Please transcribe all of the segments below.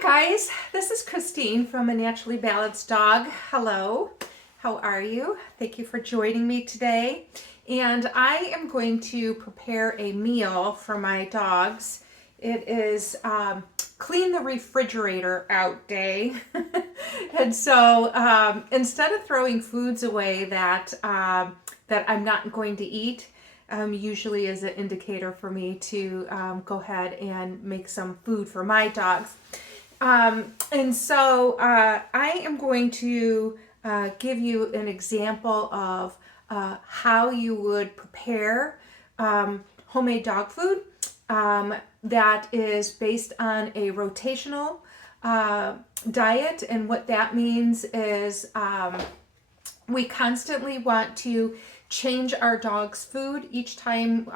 Hi guys, this is Christine from A Naturally Balanced Dog. Hello, how are you? Thank you for joining me today. And I am going to prepare a meal for my dogs. It is clean the refrigerator out day. And so instead of throwing foods away that I'm not going to eat, usually is an indicator for me to go ahead and make some food for my dogs. And so I am going to give you an example of how you would prepare homemade dog food that is based on a rotational diet. And what that means is we constantly want to change our dog's food each time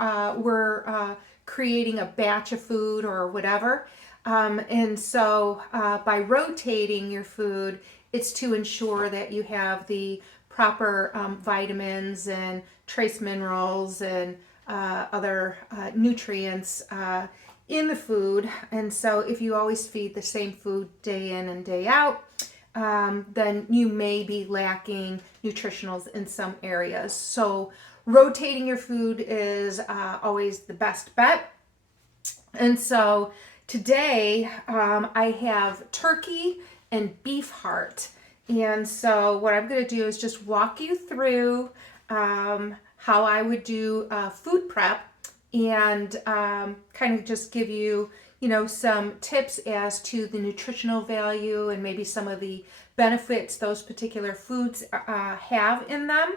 we're creating a batch of food or whatever. And so by rotating your food, it's to ensure that you have the proper vitamins and trace minerals and other nutrients in the food. And so if you always feed the same food day in and day out, then you may be lacking nutritionals in some areas. So rotating your food is always the best bet. And so today I have turkey and beef heart. And so what I'm going to do is just walk you through how I would do food prep and kind of just give you, some tips as to the nutritional value and maybe some of the benefits those particular foods have in them.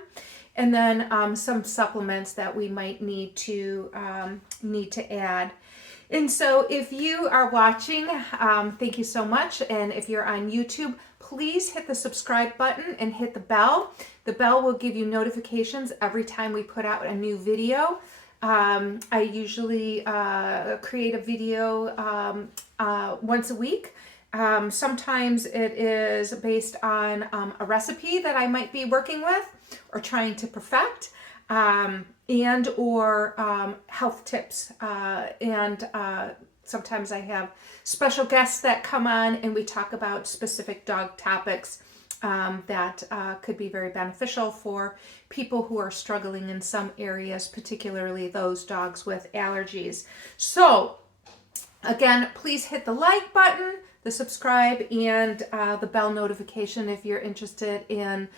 And then some supplements that we might need to add. And so if you are watching, thank you so much. And if you're on YouTube, please hit the subscribe button and hit the bell. The bell will give you notifications every time we put out a new video. I usually create a video once a week. Sometimes it is based on a recipe that I might be working with or trying to perfect. And or health tips. And sometimes I have special guests that come on and we talk about specific dog topics that could be very beneficial for people who are struggling in some areas, particularly those dogs with allergies. So again, please hit the like button, the subscribe, and the bell notification if you're interested in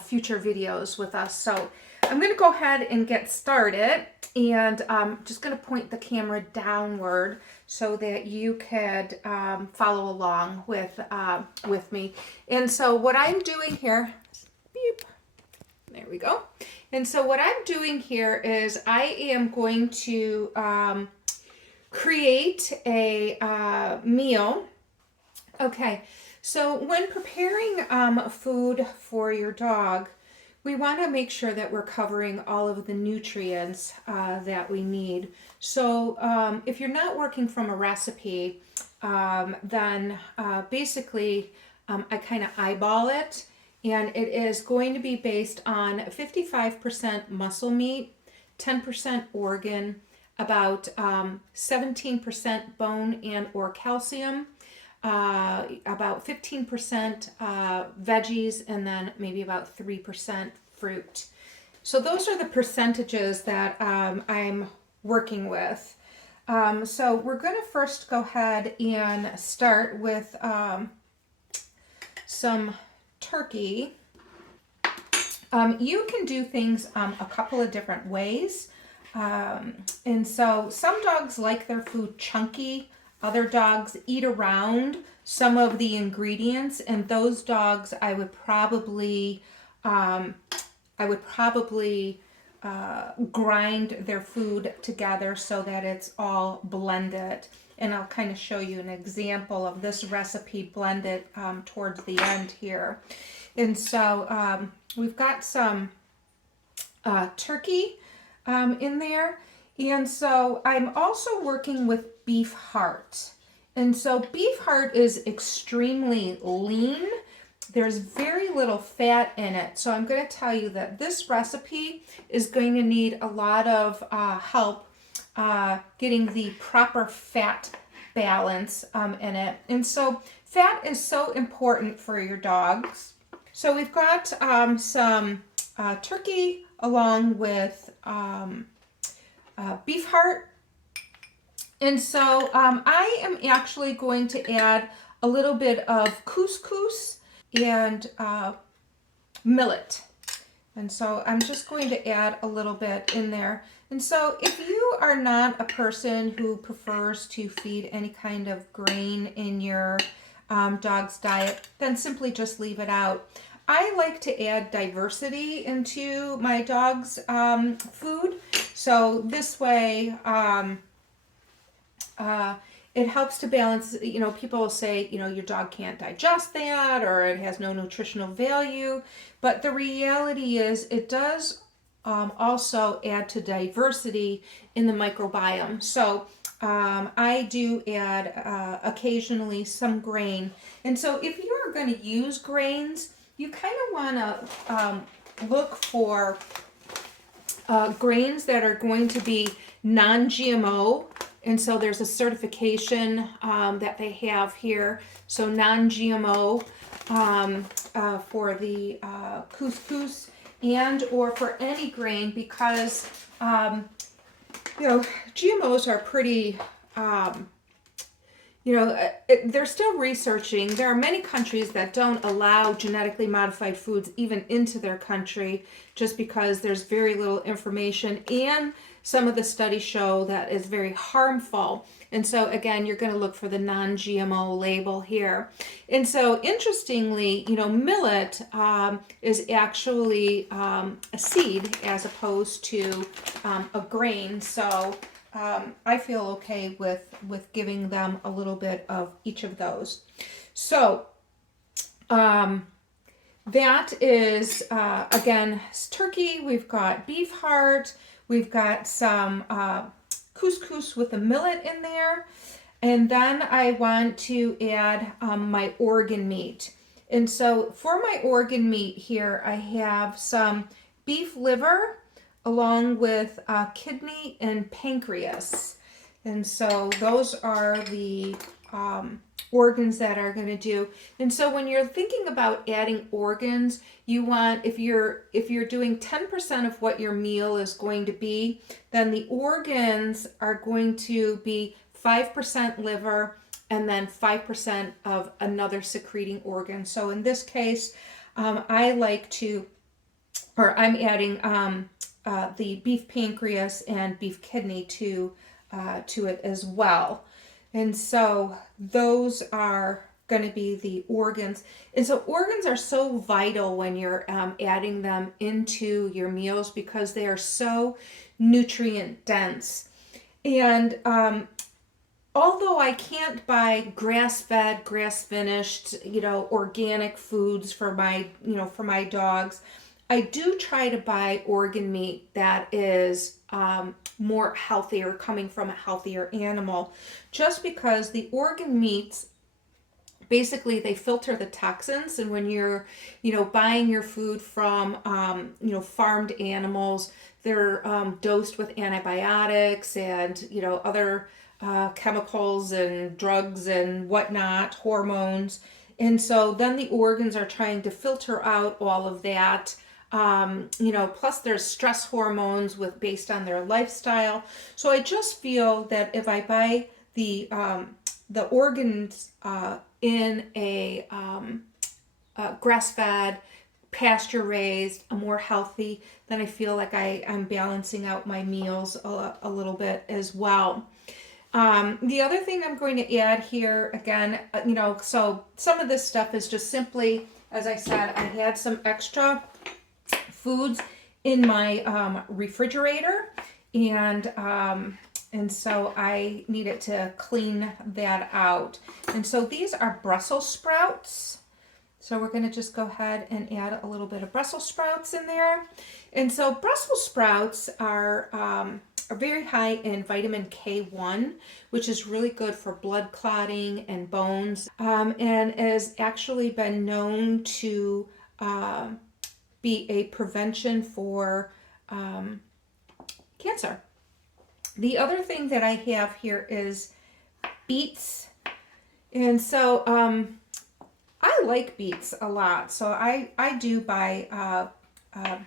future videos with us. So I'm going to go ahead and get started, and I'm just going to point the camera downward so that you could follow along with me. And so what I'm doing here, beep, there we go. And so what I'm doing here is I am going to create a meal. Okay, so when preparing food for your dog, we want to make sure that we're covering all of the nutrients that we need. So if you're not working from a recipe, then basically I kind of eyeball it, and it is going to be based on 55% muscle meat, 10% organ, about 17% bone and or calcium, about 15% veggies, and then maybe about 3% fruit. So those are the percentages that I'm working with. So we're going to first go ahead and start with some turkey. You can do things a couple of different ways. And so some dogs like their food chunky. Other dogs eat around some of the ingredients, and those dogs I would probably grind their food together so that it's all blended. And I'll kind of show you an example of this recipe blended towards the end here. And so we've got some turkey in there. And so I'm also working with beef heart. And so beef heart is extremely lean. There's very little fat in it. So I'm going to tell you that this recipe is going to need a lot of help getting the proper fat balance in it. And so fat is so important for your dogs. So we've got some turkey along with beef heart. And so I am actually going to add a little bit of couscous and millet. And so I'm just going to add a little bit in there. And so if you are not a person who prefers to feed any kind of grain in your dog's diet, then simply just leave it out. I like to add diversity into my dog's food. So this way, it helps to balance. You know, people will say, you know, your dog can't digest that or it has no nutritional value. But the reality is it does also add to diversity in the microbiome. So I do add occasionally some grain. And so if you're going to use grains, you kind of want to look for grains that are going to be non-GMO. And so there's a certification that they have here. So non-GMO for the couscous and or for any grain, because you know, GMOs are pretty they're still researching. There are many countries that don't allow genetically modified foods even into their country just because there's very little information, and some of the studies show that it's very harmful. And so again, you're going to look for the non-GMO label here. And so interestingly, you know, millet is actually a seed as opposed to a grain. So I feel okay with giving them a little bit of each of those. So that is, again, turkey. We've got beef heart. We've got some couscous with the millet in there. And then I want to add my organ meat. And so for my organ meat here, I have some beef liver along with kidney and pancreas. And so those are the organs that are going to do. And so when you're thinking about adding organs, you want, if you're doing 10% of what your meal is going to be, then the organs are going to be 5% liver and then 5% of another secreting organ. So in this case, I'm adding the beef pancreas and beef kidney to it as well. And so those are going to be the organs. And so organs are so vital when you're adding them into your meals because they are so nutrient dense. And although I can't buy grass-fed, grass-finished, organic foods for my dogs, I do try to buy organ meat that is more healthier, coming from a healthier animal, just because the organ meats, basically they filter the toxins. And when you're, buying your food from, farmed animals, they're dosed with antibiotics and, other chemicals and drugs and whatnot, hormones. And so then the organs are trying to filter out all of that. Plus there's stress hormones based on their lifestyle. So I just feel that if I buy the organs in a grass-fed, pasture-raised, more healthy, then I feel like I'm balancing out my meals a little bit as well. The other thing I'm going to add here, again, so some of this stuff is just simply, as I said, I had some extra foods in my refrigerator, and so I needed to clean that out. And so these are Brussels sprouts. So we're going to just go ahead and add a little bit of Brussels sprouts in there. And so Brussels sprouts are very high in vitamin K1, which is really good for blood clotting and bones, and has actually been known to be a prevention for cancer. The other thing that I have here is beets. And so I like beets a lot. So I do buy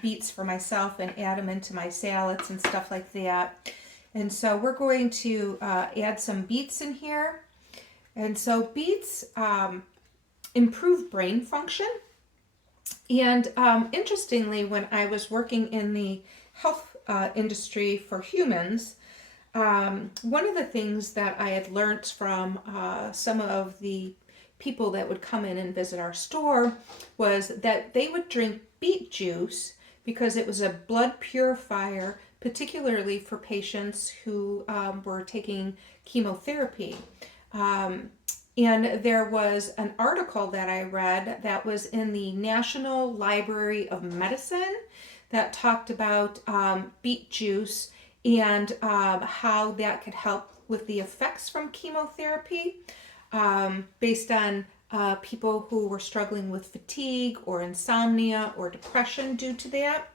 beets for myself and add them into my salads and stuff like that. And so we're going to add some beets in here. And so beets improve brain function. And interestingly, when I was working in the health industry for humans, one of the things that I had learned from some of the people that would come in and visit our store was that they would drink beet juice because it was a blood purifier, particularly for patients who were taking chemotherapy. And there was an article that I read that was in the National Library of Medicine that talked about beet juice and how that could help with the effects from chemotherapy based on people who were struggling with fatigue or insomnia or depression due to that.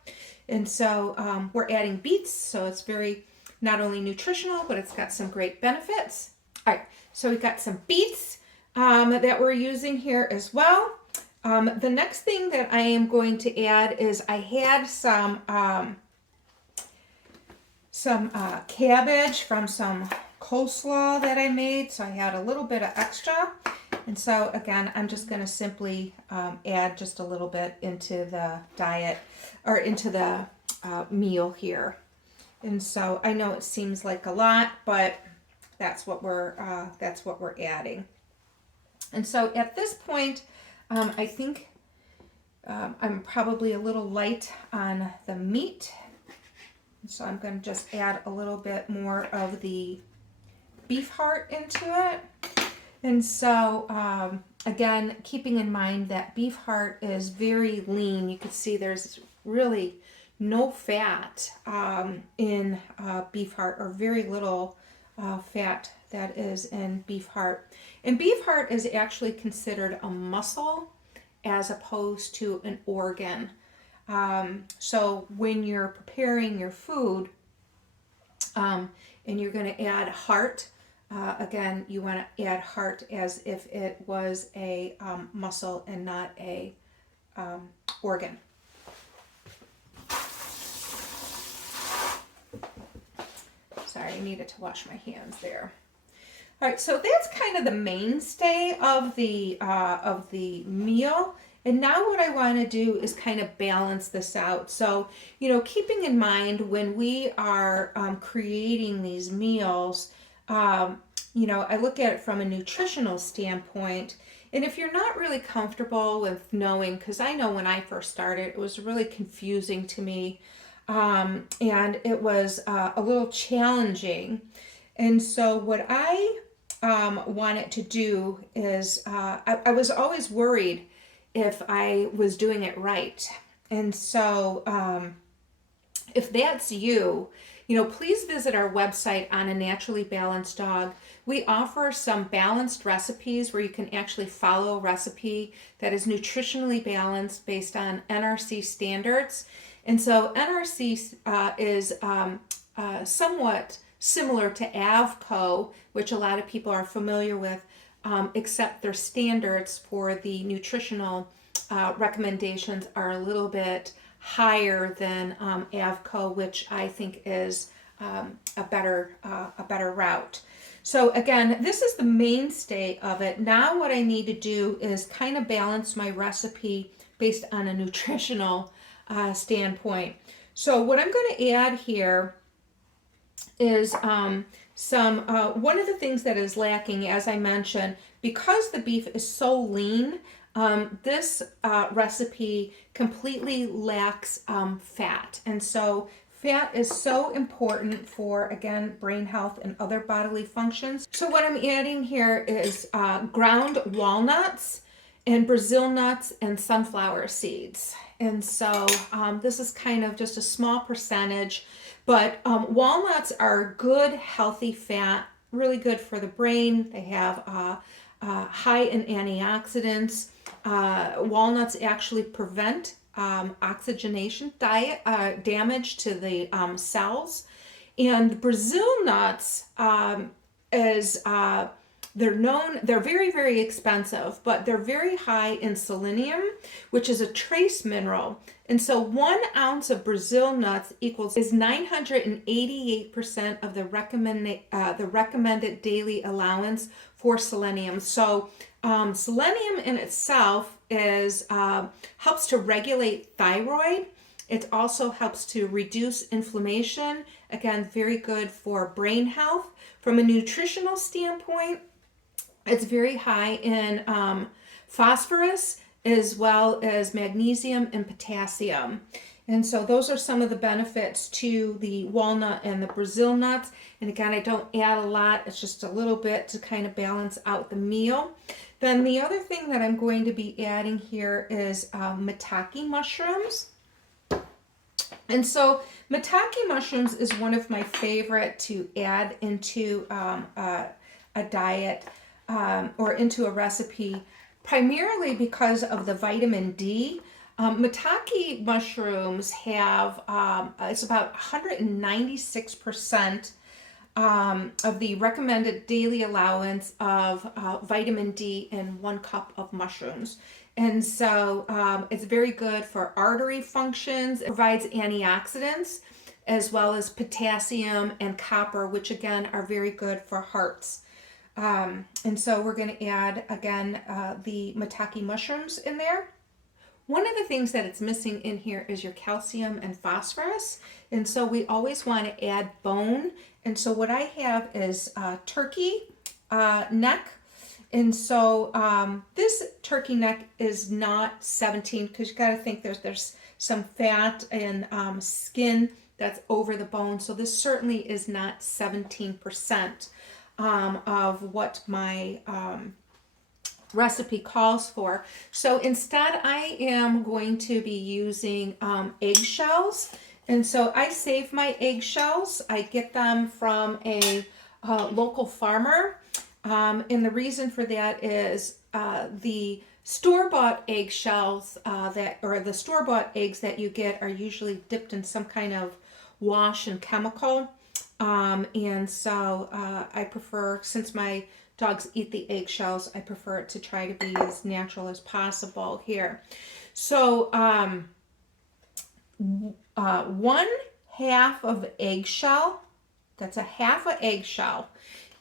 And so we're adding beets, so it's very not only nutritional, but it's got some great benefits. All right, so we've got some beets that we're using here as well. The next thing that I am going to add is I had some cabbage from some coleslaw that I made, so I had a little bit of extra. And so again, I'm just going to simply add just a little bit into the diet or into the meal here. And so I know it seems like a lot, but that's what we're adding. And so at this point, I think I'm probably a little light on the meat. So I'm going to just add a little bit more of the beef heart into it. And so, again, keeping in mind that beef heart is very lean. You can see there's really no fat in beef heart, or very little fat that is in beef heart. And beef heart is actually considered a muscle as opposed to an organ. So when you're preparing your food and you're going to add heart, again, you want to add heart as if it was a muscle and not a organ. Sorry, I needed to wash my hands there. All right, so that's kind of the mainstay of the meal. And now what I want to do is kind of balance this out. So, keeping in mind when we are creating these meals, I look at it from a nutritional standpoint. And if you're not really comfortable with knowing, because I know when I first started, it was really confusing to me. And it was a little challenging. And so what I wanted to do is, I was always worried if I was doing it right. And so if that's you, please visit our website on A Naturally Balanced Dog. We offer some balanced recipes where you can actually follow a recipe that is nutritionally balanced based on NRC standards. And so NRC is somewhat similar to AVCO, which a lot of people are familiar with, except their standards for the nutritional recommendations are a little bit higher than AVCO, which I think is a better route. So again, this is the mainstay of it. Now what I need to do is kind of balance my recipe based on a nutritional standpoint. So what I'm going to add here is some one of the things that is lacking, as I mentioned, because the beef is so lean, this recipe completely lacks fat. And so fat is so important for, again, brain health and other bodily functions. So what I'm adding here is ground walnuts and Brazil nuts and sunflower seeds. And so this is kind of just a small percentage, but walnuts are good, healthy fat, really good for the brain. They have high in antioxidants. Walnuts actually prevent oxygenation damage to the cells. And Brazil nuts is they're very, very expensive, but they're very high in selenium, which is a trace mineral. And so 1 ounce of Brazil nuts is 988% of the recommended daily allowance for selenium. So selenium in itself is helps to regulate thyroid. It also helps to reduce inflammation. Again, very good for brain health. From a nutritional standpoint, it's very high in phosphorus as well as magnesium and potassium. And so those are some of the benefits to the walnut and the Brazil nuts. And again, I don't add a lot. It's just a little bit to kind of balance out the meal. Then the other thing that I'm going to be adding here is Mataki mushrooms. And so Mataki mushrooms is one of my favorite to add into a diet or into a recipe, primarily because of the vitamin D. Mataki mushrooms have, it's about 196% of the recommended daily allowance of vitamin D in 1 cup of mushrooms. And so it's very good for artery functions. It provides antioxidants as well as potassium and copper, which again are very good for hearts. And so we're going to add again the Mataki mushrooms in there. One of the things that it's missing in here is your calcium and phosphorus. And so we always want to add bone. And so what I have is turkey neck. And so this turkey neck is not 17, because you got to think there's some fat and skin that's over the bone. So this certainly is not 17% of what my recipe calls for. So instead I am going to be using eggshells. And so I save my eggshells. I get them from a local farmer. And the reason for that is the store-bought eggshells the store-bought eggs that you get are usually dipped in some kind of wash and chemical. And so I prefer, since my dogs eat the eggshells, I prefer it to try to be as natural as possible here. So 1/2 of eggshell, that's a half of eggshell,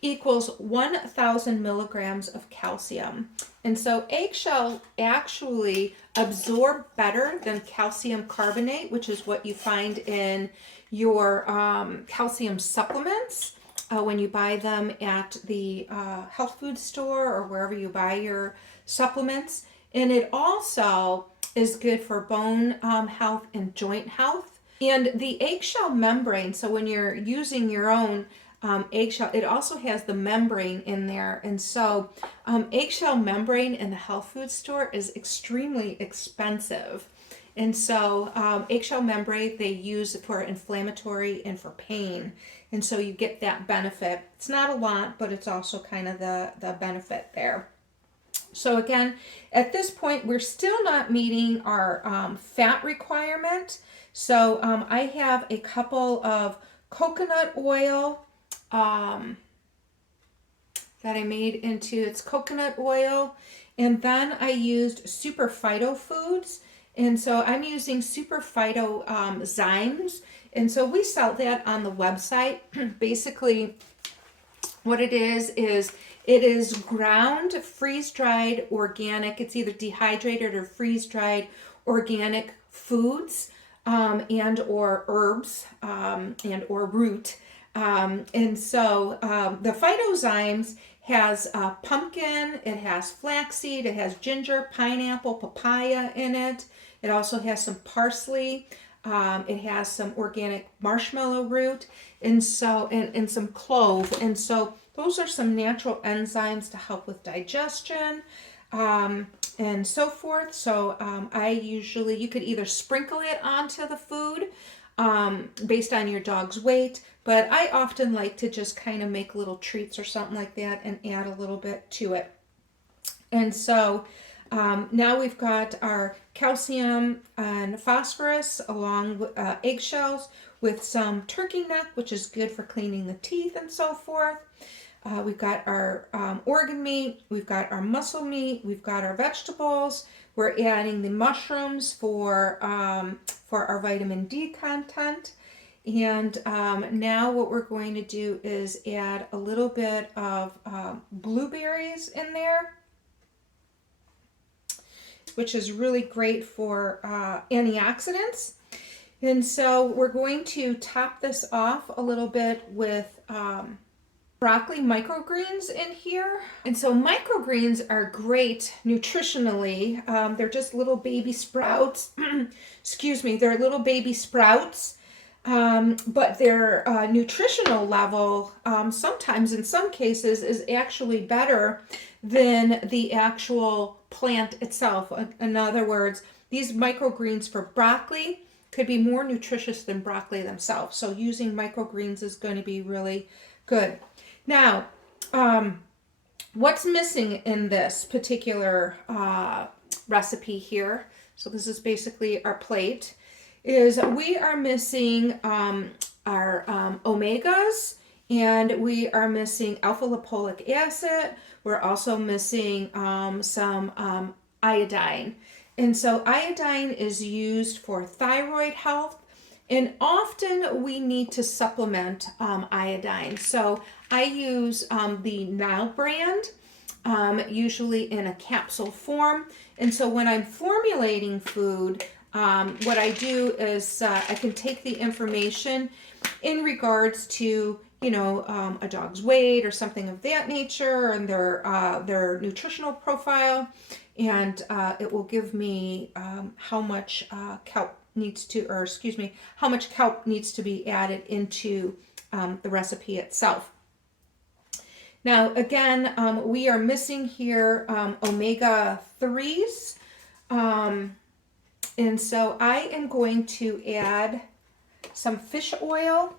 equals 1,000 milligrams of calcium. And so eggshell actually absorb better than calcium carbonate, which is what you find in your calcium supplements when you buy them at the health food store or wherever you buy your supplements. And it also is good for bone health and joint health. And the eggshell membrane, so when you're using your own eggshell, it also has the membrane in there. And so eggshell membrane in the health food store is extremely expensive. And so eggshell membrane they use for inflammatory and for pain. And so you get that benefit. It's not a lot, but it's also kind of the benefit there. So again, at this point, we're still not meeting our fat requirement. So I have a couple of coconut oil that I made into its coconut oil. And then I used Super Phyto Foods. And so I'm using Super Phyto Zymes. And so we sell that on the website. Basically, what it is ground, freeze-dried, organic. It's either dehydrated or freeze-dried organic foods and or herbs and or root. And so the Phytozymes has pumpkin, it has flaxseed, it has ginger, pineapple, papaya in it. It also has some parsley. It has some organic marshmallow root and so and some clove. And so those are some natural enzymes to help with digestion and so forth. So you could either sprinkle it onto the food based on your dog's weight, but I often like to just kind of make little treats or something like that and add a little bit to it. And so now we've got our calcium and phosphorus along with eggshells with some turkey neck, which is good for cleaning the teeth and so forth. We've got our organ meat, we've got our muscle meat, we've got our vegetables. We're adding the mushrooms for our vitamin D content. And now what we're going to do is add a little bit of blueberries in there, which is really great for antioxidants. And so we're going to top this off a little bit with broccoli microgreens in here. And so microgreens are great nutritionally. They're just little baby sprouts. Excuse me, they're little baby sprouts. But their nutritional level sometimes in some cases is actually better than the actual plant itself. In other words, these microgreens for broccoli could be more nutritious than broccoli themselves. So using microgreens is going to be really good. Now, what's missing in this particular recipe here, so this is basically our plate, is we are missing our omegas, and we are missing alpha lipoic acid. We're also missing some iodine. And so iodine is used for thyroid health, and often we need to supplement iodine. So I use the Now brand, usually in a capsule form. And so when I'm formulating food, what I do is I can take the information in regards to, you know, a dog's weight or something of that nature, and their nutritional profile, and it will give me how much kelp needs to, or excuse me, how much kelp needs to be added into the recipe itself. Now, again, we are missing here omega 3s. And so I am going to add some fish oil.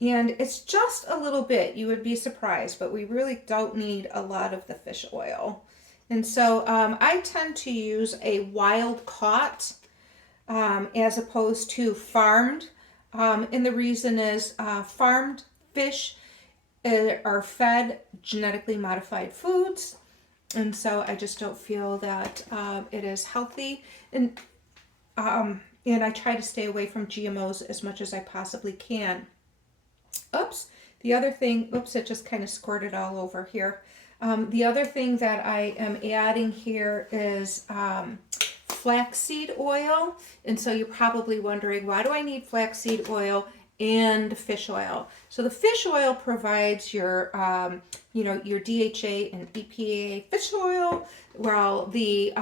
And it's just a little bit, you would be surprised, but we really don't need a lot of the fish oil. And so I tend to use a wild caught as opposed to farmed. And the reason is farmed fish are fed genetically modified foods. And so I just don't feel that it is healthy. And I try to stay away from GMOs as much as I possibly can. Oops, the other thing, oops, it just kind of squirted all over here. The other thing that I am adding here is flaxseed oil. And so you're probably wondering, why do I need flaxseed oil and fish oil? So the fish oil provides your, your DHA and EPA fish oil, while the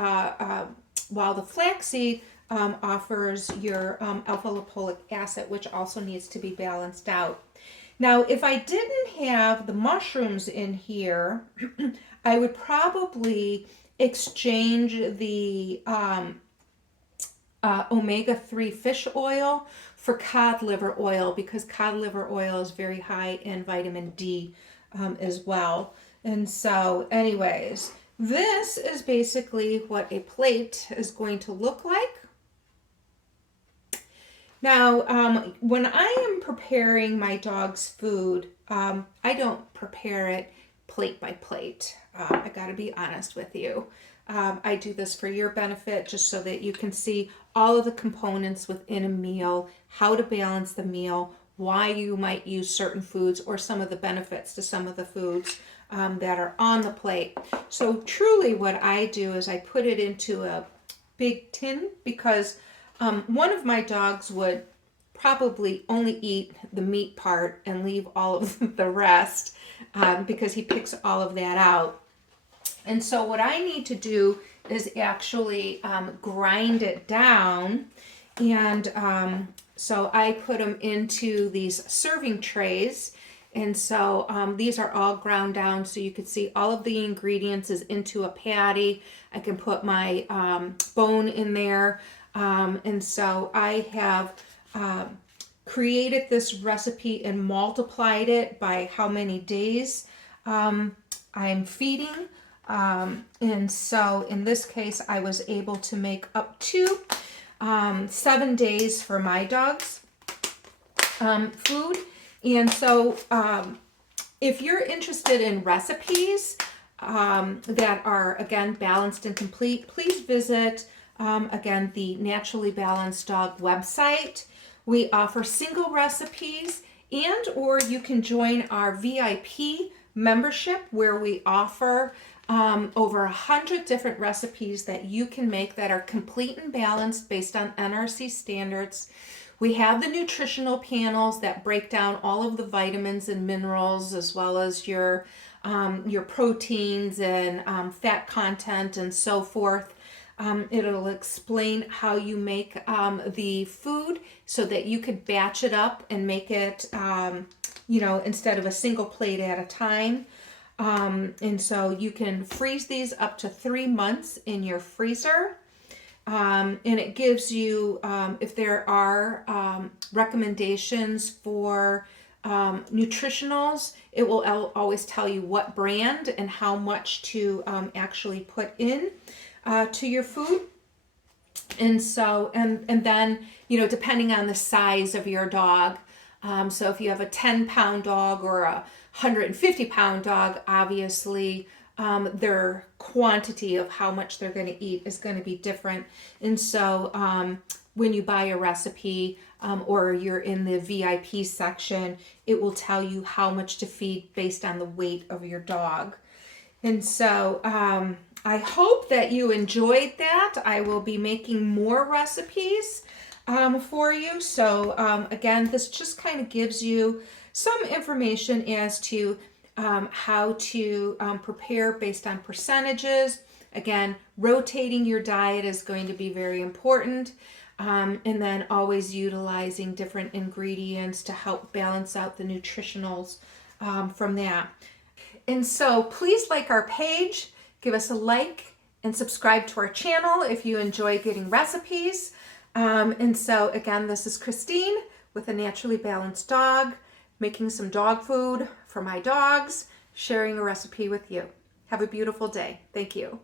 flaxseed offers your alpha lipoic acid, which also needs to be balanced out. Now, if I didn't have the mushrooms in here, I would probably exchange the omega-3 fish oil for cod liver oil, because cod liver oil is very high in vitamin D as well. And so anyways, this is basically what a plate is going to look like. Now, when I am preparing my dog's food, I don't prepare it plate by plate. I got to be honest with you. I do this for your benefit, just so that you can see all of the components within a meal, how to balance the meal, why you might use certain foods, or some of the benefits to some of the foods that are on the plate. So truly what I do is I put it into a big tin, because one of my dogs would probably only eat the meat part and leave all of the rest, because he picks all of that out. And so what I need to do is actually grind it down. And so I put them into these serving trays. And so these are all ground down, so you can see all of the ingredients is into a patty. I can put my bone in there. And so I have created this recipe and multiplied it by how many days I'm feeding. And so in this case, I was able to make up to 7 days for my dog's food. And so if you're interested in recipes that are, again, balanced and complete, please visit, again, the Naturally Balanced Dog website. We offer single recipes, and or you can join our VIP membership where we offer over 100 different recipes that you can make that are complete and balanced based on NRC standards. We have the nutritional panels that break down all of the vitamins and minerals, as well as your proteins and fat content and so forth. It'll explain how you make the food so that you could batch it up and make it, instead of a single plate at a time. And so you can freeze these up to 3 months in your freezer. And it gives you, if there are recommendations for nutritionals, it will always tell you what brand and how much to actually put in to your food. And so, and then, depending on the size of your dog, so if you have a 10-pound dog or a 150-pound dog, obviously their quantity of how much they're going to eat is going to be different. And so when you buy a recipe or you're in the VIP section, it will tell you how much to feed based on the weight of your dog. And so I hope that you enjoyed that. I will be making more recipes for you. So again, this just kind of gives you some information as to how to prepare based on percentages. Again, rotating your diet is going to be very important. And then always utilizing different ingredients to help balance out the nutritionals from that. And so please like our page, give us a like, and subscribe to our channel if you enjoy getting recipes. And so again, this is Christine with A Naturally Balanced Dog, making some dog food for my dogs, sharing a recipe with you. Have a beautiful day. Thank you.